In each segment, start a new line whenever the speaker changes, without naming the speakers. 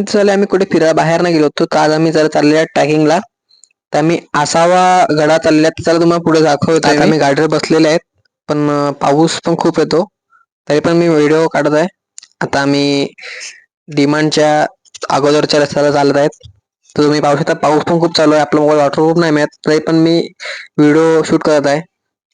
दिवस झाले आम्ही कुठे फिरायला बाहेर नाही गेलो होतो. तर आज आम्ही जरा चाललेलो ट्रॅकिंगला. तर आम्ही आसावा गडा चाललेला तर चला तुम्हाला पुढे दाखवतो. आम्ही गाडीवर बसलेले आहेत. पण पाऊस पण खूप येतो. तरी पण मी व्हिडिओ काढत आहे. आता आम्ही डिमांडच्या अगोदरच्या रस्त्याला चालत आहेत. तर तुम्ही पाहू शकता पाऊस पण खूप चालू आहे. आपला मोबाईल वॉटरप्रूफ नाही मिळत. तरी पण मी व्हिडिओ शूट करत आहे.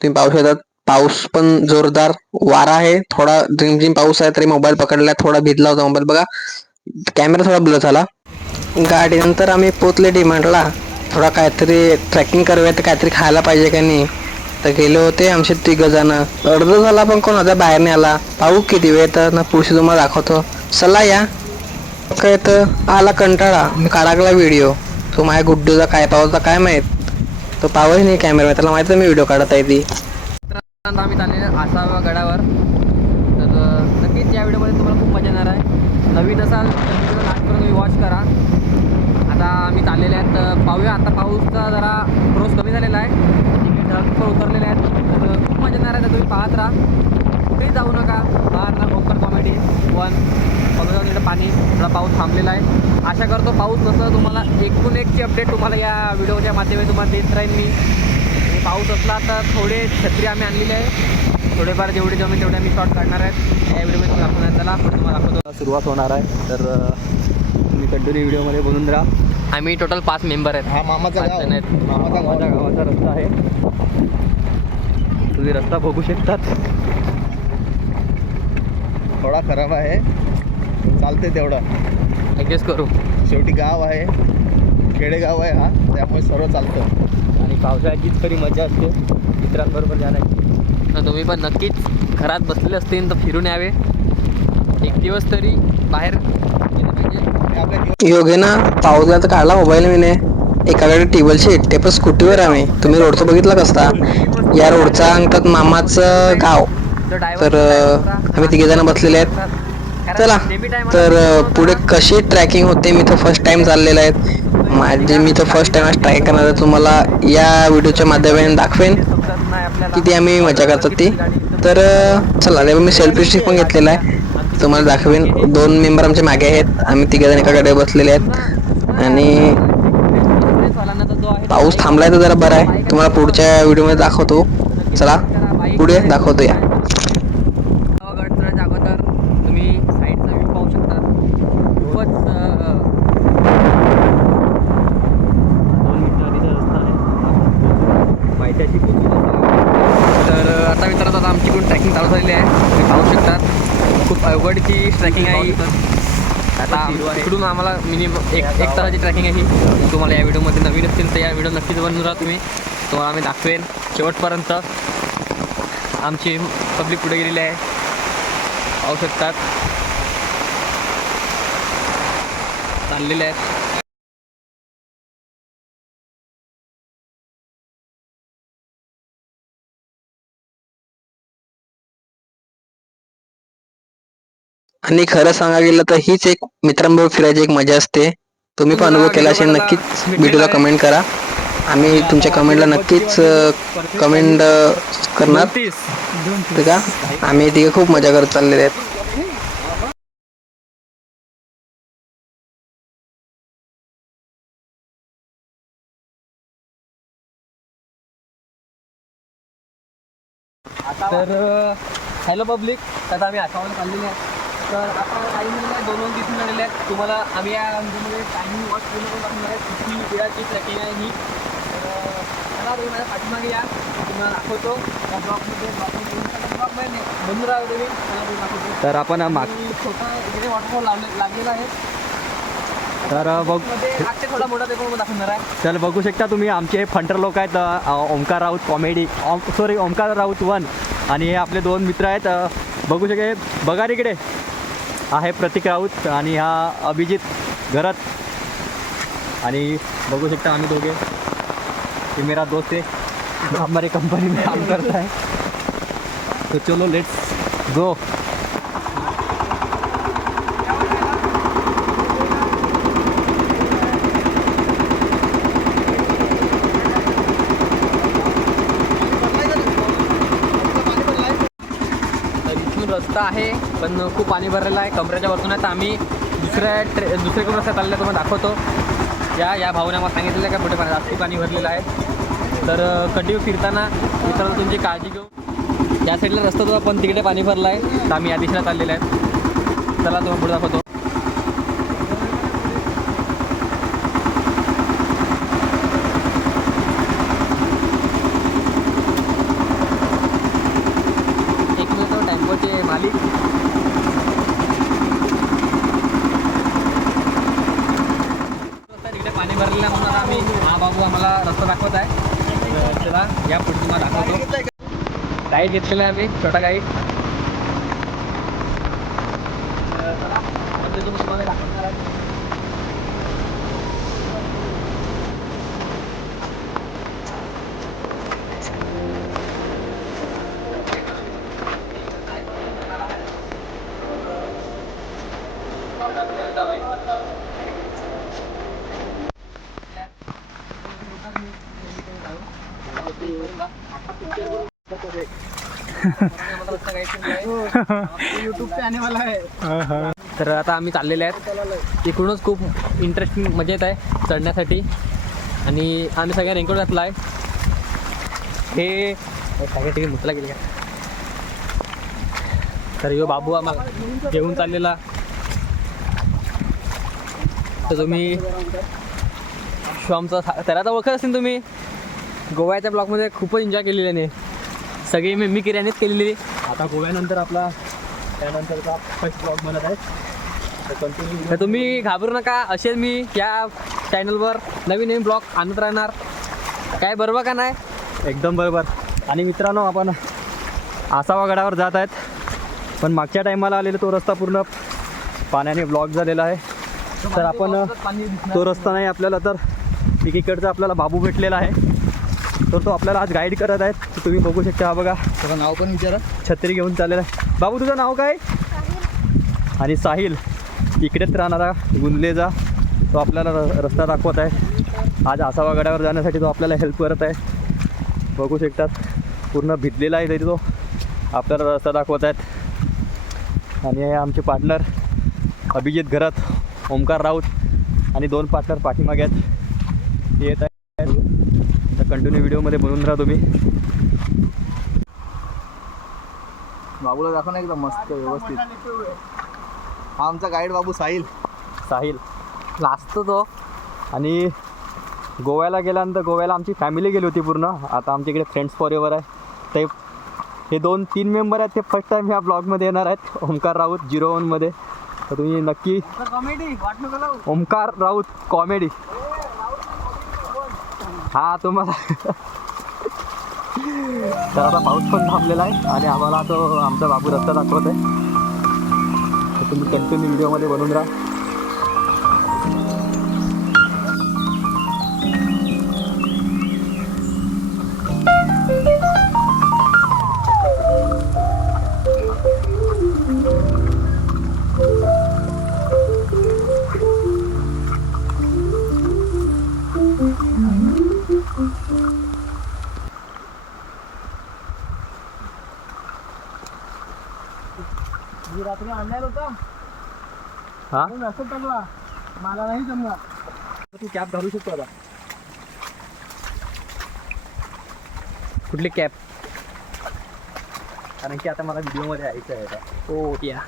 तुम्ही पाहू शकता पाऊस पण जोरदार वारा आहे. थोडा रिमझिम पाऊस आहे तरी मोबाईल पकडला थोडा भिजला होता मोबाईल. बघा कॅमेरा थोडा ब्लर झाला. गाडीनंतर आम्ही पोचले डिमांडला थोडा काहीतरी ट्रॅकिंग करूया तर काहीतरी खायला पाहिजे का नाही. तर गेले होते आमचे तिघ जण अर्ध झाला पण कोण आता बाहेर नाही आला. पाहू किती वेळ तर ना पुढची तुम्हाला दाखवतो. चला या. काय तर आला कंटाळा. मी काढागला व्हिडिओ तो माझ्या गुड्डूचा काय पावचा काय माहीत. तो पावही नाही कॅमेरा त्याला माहिती मी व्हिडिओ काढत आहे ती.
आम्ही चाललेलो आसावा गडावर तर अ, नक्कीच या व्हिडिओमध्ये तुम्हाला खूप मजा येणार आहे नवीन असाल तर व्हिडिओ लास्टपर्यंत करून तुम्ही वॉच करा. आता आम्ही चाललेले आहेत तर पाहूया. आता पाऊसचा जरा रोज कमी झालेला आहे. तिकडे ढग पण उतरलेले आहेत तर खूप मजा येणार आहे. तर तुम्ही पाहत राहा. कुठेही जाऊ नका. पाहत राहा कोकण कॉमेडी वन. बघू जाऊन तिकडे पाणी. थोडा पाऊस थांबलेला आहे. आशा करतो पाऊस नसतं तुम्हाला एकूण एकची अपडेट तुम्हाला या व्हिडिओच्या माध्यमातून तुम्हाला देत राहील मी. पाऊस असला तर थोडे छत्री आम्ही आणलेले आहे. थोडेफार जेवढे जमेल तेवढे आम्ही शॉर्ट काढणार आहेत या व्हिडिओमध्ये तुम्ही दाखवणार चला पुढे तुम्हाला दाखवतो. सुरुवात होणार आहे तर तुम्ही कंटिन्यू व्हिडिओमध्ये बोलून राहा. आम्ही टोटल पाच मेंबर आहेत.
हा मामाचा
आहेत.
मामाचा
माझ्या
गाव
गावाचा रस्ता आहे. तुम्ही रस्ता बघू शकतात.
थोडा खराब आहे. चालते तेवढं.
ॲडजस्ट करू.
शेवटी गाव आहे. खेडेगाव आहे हा. त्यामुळे सर्व चालतं.
आणि पावसाळ्याचीच खरी मजा असते मित्रांबरोबर जाण्याची. तर तुम्ही पण नक्कीच घरात बसलेले असतील तर फिरून यावे. एक दिवस तरी बाहेर गेलं पाहिजे.
योगे ना पाऊसला तर काढला मोबाईल मी ने एकाकडे टेबल शीट ते पण स्कूटीवर आम्ही. तुम्ही रोडचं बघितलं कसता या रोडचा अंगतात मामाचं गाव. तर आम्ही तिघे जण बसलेले आहेत. चला तर पुढे कशी ट्रॅकिंग होते? मी तर फर्स्ट टाइम चाललेलं आहे. माझे मी तर फर्स्ट टाइम ट्राय करणार आहे. तुम्हाला या व्हिडिओच्या माध्यमाने दाखवेन किती आम्ही मजा करतात ती तर चला मी सेल्फी स्टिक पण घेतलेला आहे. तुम्हाला दाखवेन. दोन मेंबर आमच्या मागे आहेत. आम्ही तिघे जण एकाकडे बसलेले आहेत. आणि पाऊस थांबलाय तर जरा बरं आहे. तुम्हाला पुढच्या व्हिडिओमध्ये दाखवतो. चला पुढे दाखवतो या
गड चढायच्या अगोदर तुम्ही साईडचा व्ह्यू पाहू शकता खूपच अं, दोन मिनिटांचा रस्ता आहे माहिती तर अं, आता मित्रांनो आता आमची पण ट्रॅकिंग चालू झालेली आहे तुम्ही पाहू शकतात खूप अवघडची ट्रॅकिंग आहे आता इकडून आम्हाला मिनिमम एक एक तासाची ट्रॅकिंग आहे ही. तुम्हाला या व्हिडिओमध्ये नवीन असतील तर या व्हिडिओ नक्कीच बनवून राहा तुम्ही. तुम्हाला आम्ही दाखवेन शेवटपर्यंत. आमची पब्लिक पुढे गेलेली आहे? पाहू शकतात. चाललेले आहेत.
आणि खरं सांगा गेलं तर हीच एक मित्रांबरोबर फिरायची एक मजा असते. तुम्ही पण अनुभव केला असेल नक्कीच व्हिडिओला कमेंट करा. आम्ही तुमच्या कमेंटला नक्कीच कमेंट करणार. ठीक का? आम्ही तिघे खूप मजा करत चाललेले आहेत.
तर हॅलो पब्लिक आता आम्ही आसामाला चाललेले आहे तर आता काही महिने दोन दोन दिसून झालेले आहेत. तुम्हाला आम्ही या व्हिडिओमध्ये टायमिंग वॉच करून दाखवणार आहे. किती वेळाची ट्रॅकिंग आहे ही. तर चला तुम्ही माझ्या पाठीमागे या. तुम्हाला दाखवतो. त्या ब्लॉकमध्ये ब्लॉकमध्ये बंधू राहा तुम्ही चला तुम्ही दाखवतो.
तर आपण माग
छोटा इकडे वॉटरफॉल लावले लागलेला आहे.
तर बघ
थोडा मोठा ते दाखवणार आहे.
तर बघू शकता तुम्ही आमचे फंटर लोक आहेत Omkar Raut comedy sorry Omkar Raut one. आणि हे आपले दोन मित्र आहेत बघू शके बघा इकडे आहे प्रतीक राऊत आणि हा अभिजित घरत. आणि बघू शकता आम्ही दोघे. की मेरा दोस्त आहे. कंपनी में काम करता है. तो चलो लेट्स गो
तर इथून रस्ता आहे पण खूप पाणी भरलेलं आहे. कमरेच्या वरतून आहे तर आम्ही दुसऱ्या ट्रे दुसऱ्या रस्त्यात आलेल्या तुम्हाला दाखवतो. या या भाऊने आम्हाला सांगितलेलं का पुढे पाणी जास्ती पाणी भरलेलं आहे. तर कंटिन्यू फिरताना मित्रांनो तुमची काळजी घेऊ या साईडला रस्ता होता पण तिकडे पाणी भरलं आहे. तर आम्ही या दिशेला चाललेलं आहे. चला तुम्हाला पुढे दाखवतो एक मिनिट टेम्पोचे मालिक रस्ता तिकडे पाणी भरलेलं आहे म्हणून आता आम्ही हा बाबू आम्हाला रस्ता दाखवत आहे तर चला या पुढे तुम्हाला दाखवतो गाईड घेतलेला आहे आम्ही छोटा गाईड तुम्हाला दाखवणार आहे तर आता आम्ही चाललेले आहेत. इकडूनच खूप इंटरेस्टिंग मजा येत आहे चढण्यासाठी. आणि आम्ही सगळ्या रेनकोट घातला आहे. हे सगळ्या ठिकाणी मुतला गेले. तर यो बाबू आम्हाला घेऊन चाललेला. तर तुम्ही श्वामचा त्याला तर ओळखत असेल तुम्ही. गोव्याच्या ब्लॉकमध्ये खूपच एन्जॉय केलेल्याने. सगळी मी मी किराणीच केलेली.
आता गोव्यानंतर आपला त्यानंतरचा फर्स्ट ब्लॉग बनत आहे तर कंटिन्यू
तर तुम्ही घाबरू नका असेच मी या चॅनलवर नवीन नवीन ब्लॉग आणत राहणार. काय बरोबर का नाही?
एकदम बरोबर. आणि मित्रांनो आपण आसावा गडावर जात आहेत. पण मागच्या टायमाला आलेला तो रस्ता पूर्ण पाण्याने ब्लॉक झालेला आहे. तर आपण तो रस्ता नाही आपल्याला तर एकीकडचा आपल्याला बाबू भेटलेला आहे. तर तो आपल्याला आज गाईड करत आहेत तर तुम्ही बघू शकता हा बघा.
त्याचं नाव पण विचारा.
छत्री घेऊन चाललेला आहे. बाबू तुझं नाव काय? आणि साहिल इकडेच राहणारा गुंदलेजा. तो आपल्याला र- रस्ता दाखवत आहे. आज आसावा गडावर जाण्यासाठी तो आपल्याला हेल्प करत आहे. बघू शकतात. पूर्ण भिजलेला आहे तरी तो. आपल्याला रस्ता दाखवत आहेत. आणि हे आमचे पार्टनर अभिजित घरात ओमकार राऊत आणि दोन पार्टनर पाठीमागे आहेत. ते येत आहेत. तर कंटिन्यू व्हिडिओमध्ये बनवून राहा तुम्ही.
बाबूला दाखव ना एकदम मस्त व्यवस्थित. हा आमचा गाईड बाबू साहिल.
साहिल.
लाजतो तो.
आणि गोव्याला गेल्यानंतर गोव्याला आमची फॅमिली गेली होती पूर्ण. आता आमच्या इकडे फ्रेंड्स फॉर एव्हर आहे. ते हे दोन तीन मेंबर आहेत. ते फर्स्ट टाईम ह्या ब्लॉगमध्ये येणार आहेत. ओमकार राऊत झिरो वनमध्ये तर तुम्ही नक्की
कॉमेडी
ओमकार राऊत कॉमेडी हा तुम्हाला. तर आता पाऊस पण थांबलेला आहे आणि आम्हाला तो आमचा बाबू रस्ता दाखवत आहे तुम्ही कंटिन्यू व्हिडिओमध्ये बनून राहा.
रात्री होता.
हा?
असं टाकला. मला नाही जमला.
तू कॅब घालू शकतो आता.
कुठली कॅप?
कारण की आता मला व्हिडिओमध्ये यायचं आहे आता.
हो या.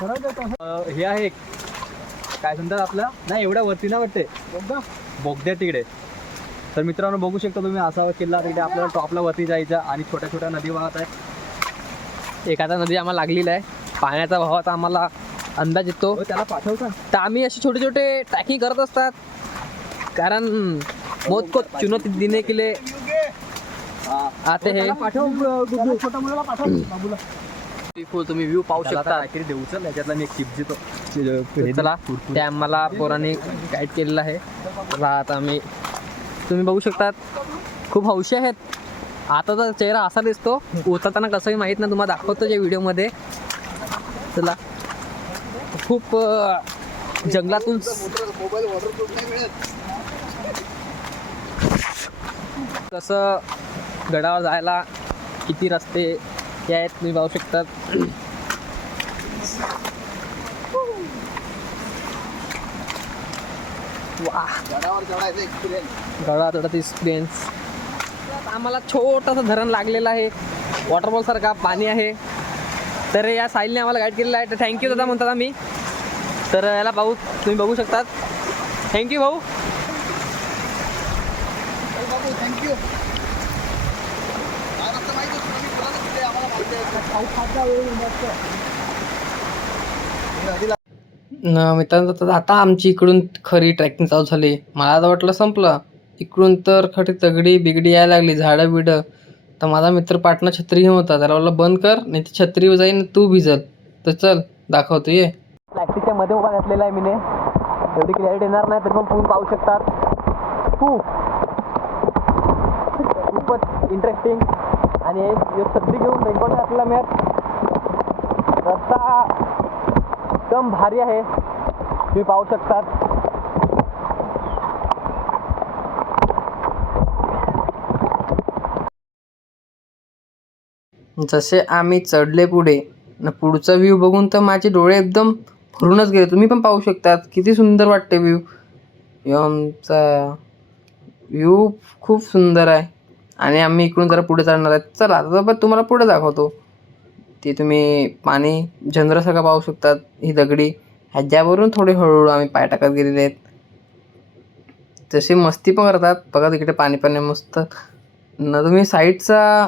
खरंच
हे आहे काय म्हणतात आपलं? नाही एवढ्या वरती ना वाटते बोगद्या तिकडे. तर मित्रांनो बघू शकता तुम्ही असावा किल्ला तिकडे आपल्याला टॉपला वरती जायचं आणि छोट्या छोट्या नदी वाहत आहे
एखादा नदी आम्हाला लागलेला आहे. पाण्याचा भावाचा आम्हाला अंदाज येतो.
हो, त्याला पाठवता.
तर आम्ही असे छोटे छोटे ट्रॅकिंग करत असतात. कारण मौत को चुनौती देने के लिए आते हे.
बाबूला.
तुम्ही व्ह्यू पाहू
आता
शकता.
काहीतरी देऊ चल याच्यातला मी एक टिप देतो.
चला ते आम्हाला पोरांनी गाईड केलेलं आहे. आता आम्ही तुम्ही बघू शकतात. खूप हौशी आहेत. आता तर चेहरा असा दिसतो. उचलताना कसंही माहीत नाही तुम्हाला दाखवतो या व्हिडिओमध्ये. चला. खूप जंगलातून कसं गडावर जायला किती रस्ते हे आहेत तुम्ही पाहू शकतात
गडावर चढायचा एक्सपिरियन्स
गडावर चढायचा एक्सपिरियन्स आम्हाला छोटंसं धरण लागलेलं आहे. वॉटरफॉल सारखा पाणी आहे. तर या साईलने आम्हाला गाईड केलेलं आहे. तर थँक्यू दादा म्हणतात आम्ही. तर याला भाऊ तुम्ही बघू शकतात. थँक्यू भाऊ.
थँक्यू
मित्रांनो आता आमची इकडून खरी ट्रॅकिंग चालू झाली. मला आता वाटलं संपलं. इकडून तर खरी तगडी बिगडी यायला लागली झाडं बिडं. तर माझा मित्र पाटणा छत्री घेऊन होता त्याला बोलला बंद कर नाही ती छत्री जाईन तू भिजल. तर चल दाखवतो ये. प्लॅस्टिकच्या मध्ये उभा घातलेला आहे मीने. एवढी क्लॅरिटी येणार नाही तरी पण तुम्ही पाहू शकतात. खूप खूपच इंटरेस्टिंग आणि एक छत्री घेऊन रेकॉर्ड घातलेला मॅच रस्ता एकदम भारी आहे. तुम्ही पाहू शकतात. जसे आम्ही चढले पुढे न पुढचा व्ह्यू बघून तर माझे डोळे एकदम भरूनच गेले. तुम्ही पण पाहू शकतात. किती सुंदर वाटते व्ह्यू आमचा व्ह्यू खूप सुंदर आहे. आणि आम्ही इकडून जरा पुढे चढणार आहे. चला आता पण तुम्हाला पुढे दाखवतो. ते तुम्ही पाणी झंद्रासारखं पाहू शकतात. ही दगडी. ह्याच्यावरून थोडे हळूहळू आम्ही पाय टाकत गेलेले आहेत. तसे मस्ती पण करतात. बघा तिकडे पाणी पाणी मस्त. न तुम्ही साईडचा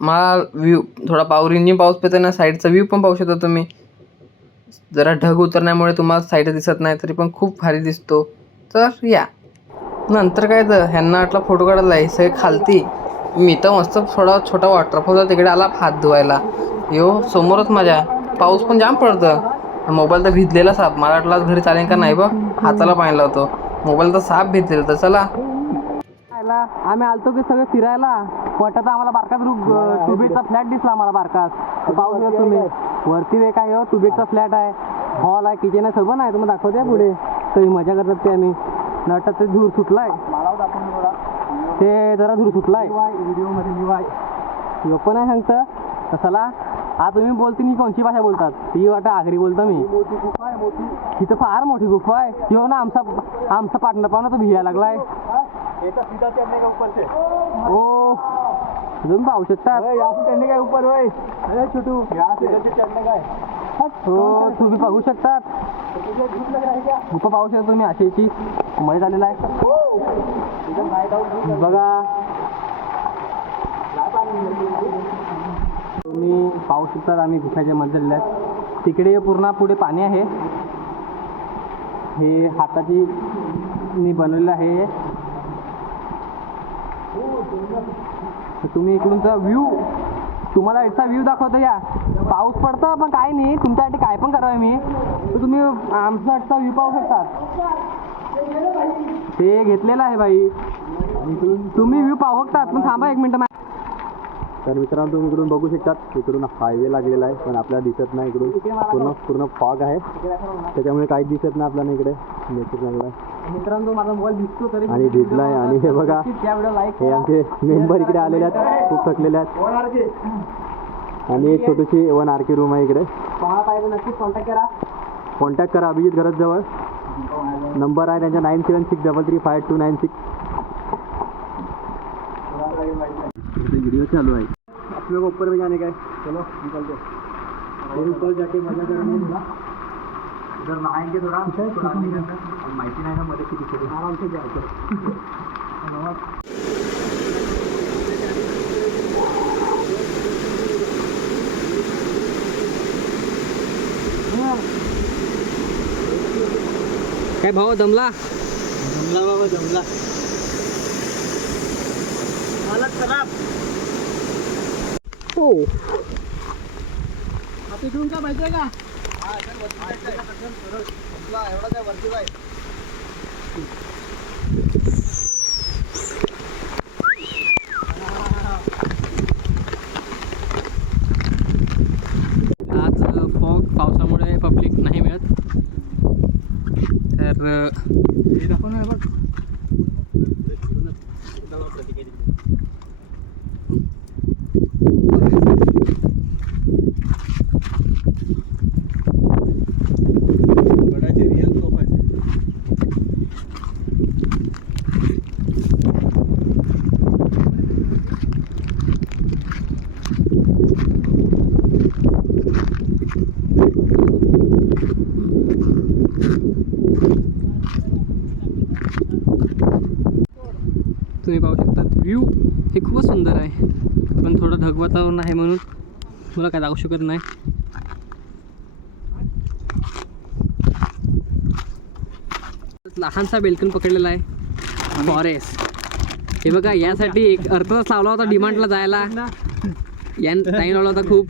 मला व्ह्यू थोडा पावरीने पाऊस पेते ना साईडचा व्ह्यू पण पाहू शकता तुम्ही. जरा ढग उतरण्यामुळे तुम्हाला साईड दिसत नाही तरी पण खूप भारी दिसतो. तर या. नंतर काय तर ह्यांना वाटला फोटो काढायला आहे सगळे खालती. मी तर मस्त थोडा छोटा वॉटरफॉल होता तिकडे आला हात धुवायला. यो समोरच माझ्या. पाऊस पण जाम पडतं मोबाईल तर भिजलेला साप. मला वाटलं घरी चालेल का नाही बघ. हाताला पाणी लावतो. मोबाईल तर साप भिजलेला तर चला. आम्ही आलतो की सगळे फिरायला. वाटत आम्हाला बारकाच रूप टुबेटचा फ्लॅट दिसला आम्हाला बारकाच. पाहू शकता तुम्ही. वरती एक आहे टुबेटचा फ्लॅट आहे. हॉल आहे किचन आहे सगळं नाही. तुम्हाला दाखवते पुढे. तरी मजा करतात ते आम्ही. नटत ते धूर सुटलाय. ते जरा धूर सुटलाय. व्हिडिओमध्ये यो पण आहे सांगतं. चला हा तुम्ही बोलते मी कोणची भाषा बोलतात? ती वाटा आगरी बोलतो मी. तिथं फार मोठी गुफा आहे. यो ना आमचा आमचा पार्टनर पाहून तो भियायला लागलाय. ओ तुम्ही पाहू शकता?
काय होय अरे छोटू.
हो तुम्ही पाहू शकतात गुफा पाहू शकता तुम्ही आशेची मध्ये झालेला आहे. बघा. तुम्ही पाहू शकतात आम्ही गुफाच्या मध्ये तिकडे पूर्ण पुढे पाणी आहे. हे हाताची मी बनवलेलं आहे. तर तुम्ही इकडूनचा व्ह्यू तुम्हाला याचा व्ह्यू दाखवतो या. पाऊस पडतं पण काय नाही. तुमच्यासाठी काय पण करावं मी. तर तुम्ही आमचा व्ह्यू पाहू शकतात ते घेतलेलं आहे बाई. तुम्ही व्ह्यू पाहू शकतात पण थांबा एक मिनटं.
तर मित्रांनो तुम्ही इकडून बघू शकतात इकडून हायवे लागलेला आहे पण आपल्याला दिसत नाही इकडून. पूर्ण पूर्ण फॉग आहे. त्याच्यामुळे काहीच दिसत नाही आपल्याला इकडे. नेचर लागला आहे.
मित्रांनो माझा मोबाईल दिसतो तरी
आणि भिजलाय आणि हे बघा हे आमचे मेंबर इकडे आलेले आहेत. खूप थकलेले आहेत. आणि एक छोटीशी वन आर के रूम आहे इकडे.
पाहिजे नक्कीच कॉन्टॅक्ट करा.
कॉन्टॅक्ट करा अभिजित नंबर आहे त्यांचा nine seven six double three five two nine six video चालू आहे. आप लोग ऊपर में जाने का है। चलो निकलते फिर ऊपर जाके मजा करेंगे थोड़ा। इधर नहाएंगे थोड़ा। माहिती नाही ना मध्ये किती आराम से जायचं
काय भाऊ दमला?
जमला बाबा जमला हालत खराब।
हो
इकडून का माहितीये का?
एवढा काय वरती बाय
आज फॉग पावसामुळे पब्लिक नाही मिळत. तर
हे दाखव ना बघ गडाचे रिअल तोफ आहे
तुम्ही पाहू शकता व्ह्यू हे खूपच सुंदर आहे वातावरण आहे म्हणून तुला काय दाखवू शकत नाही. लहानसा बेलकन पकडलेला आहे. फॉरेस्ट हे बघा यासाठी एक अर्थच लावला होता डिमांडला जायला. या टाईम लावला होता खूप.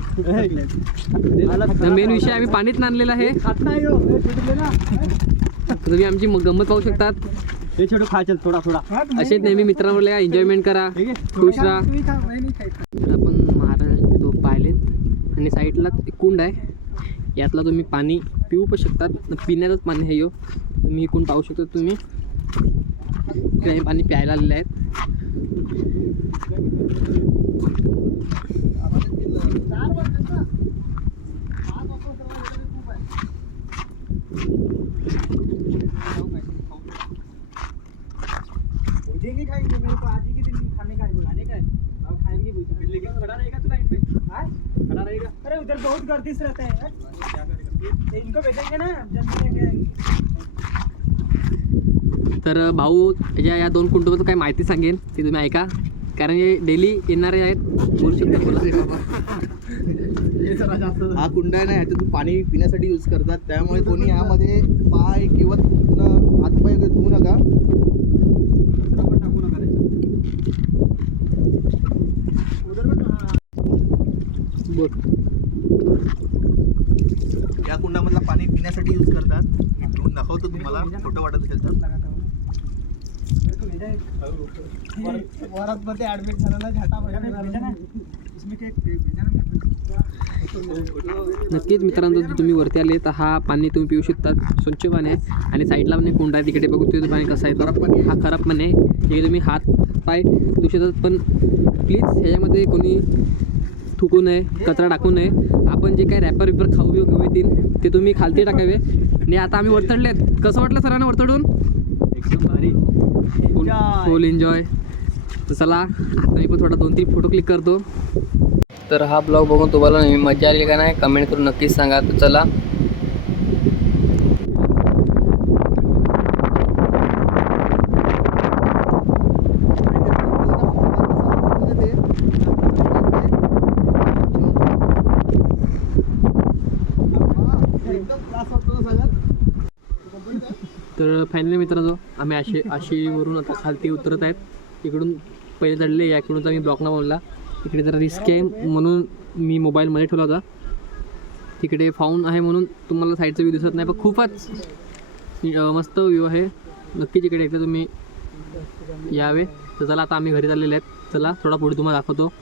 मेन विषय आम्ही पाणीत नाणलेला आहे. तुम्ही आमची गंमत पाहू शकतात.
ये छोटू खा चल थोडा थोडा.
असेच नेहमी मित्रांवर एन्जॉयमेंट करा. खुश राहा. आपण महाराज तो पाहिलेत आणि साईडला एक कुंड आहे. यातला तुम्ही पाणी पिऊ पण शकतात. पिण्याचंच पाणी आहे यो. तुम्ही कुंड पाहू शकता तुम्ही. पाणी प्यायला आलेलं आहे.
बहुत गर्दी से रहते हैं? ये इनको भेजेंगे ना
तर भाऊ याच्या या दोन कुंटूबद्दल काही माहिती सांगेन ती तुम्ही ऐका. कारण हे डेली येणारे आहेत बोलू शकता बोला
हा कुंड आहे ना ह्याच्यातून पाणी पिण्यासाठी यूज करतात. त्यामुळे कोणी यामध्ये पाय किंवा हातपाय धुवू नका.
बोल
या कुंडामधलं पाणी पिण्यासाठी यूज करतात. मी दाखवतो तुम्हाला. फोटो वाटत असेल तर.
वरात मध्ये ऍडमिट झालेला झाटा
नक्कीच मित्रांनो जर तुम्ही वरती आले तर हा पाणी तुम्ही पिऊ शकतात स्वच्छ पाणी आहे. आणि साईडला पण कुंड आहे. तिकडे बघू ते पाणी कसं आहे.
खराब पाणी
तो. हा खराब पाणी आहे. तिकडे तुम्ही हात पाय धुऊ शकतात पण प्लीज ह्याच्यामध्ये कोणी थुकू नये कचरा टाकू नये. आपण जे काही रॅपर बिपर खाऊ बिऊ घेऊ येतील ते तुम्ही खालती टाकावे. आणि आता आम्ही वरतडलेत. कसं वाटलं सरांना वरतडून? फुल एन्जॉय तर चला आता मी पण थोडा दोन तीन फोटो क्लिक करतो. तर हा ब्लॉग बघून तुम्हाला मजा आली का नाही कमेंट करून नक्कीच सांगा. तर चला तर फायनली मित्रांनो आम्ही आशे आशेवरून आता खालती उतरत आहेत. इकडून पहिले चढले या इकडूनचा मी ब्लॉकला बोलला इकडे जरा रिस्क आहे म्हणून मी मोबाईलमध्ये ठेवला होता. तिकडे फाऊन आहे म्हणून तुम्हाला साईडचा व्ह्यू दिसत नाही पण खूपच मस्त व्ह्यू आहे. नक्कीच इकडे एकदा तुम्ही यावे. तर चला आता आम्ही घरी चाललेले आहेत. चला थोडा पुढे तुम्हाला दाखवतो.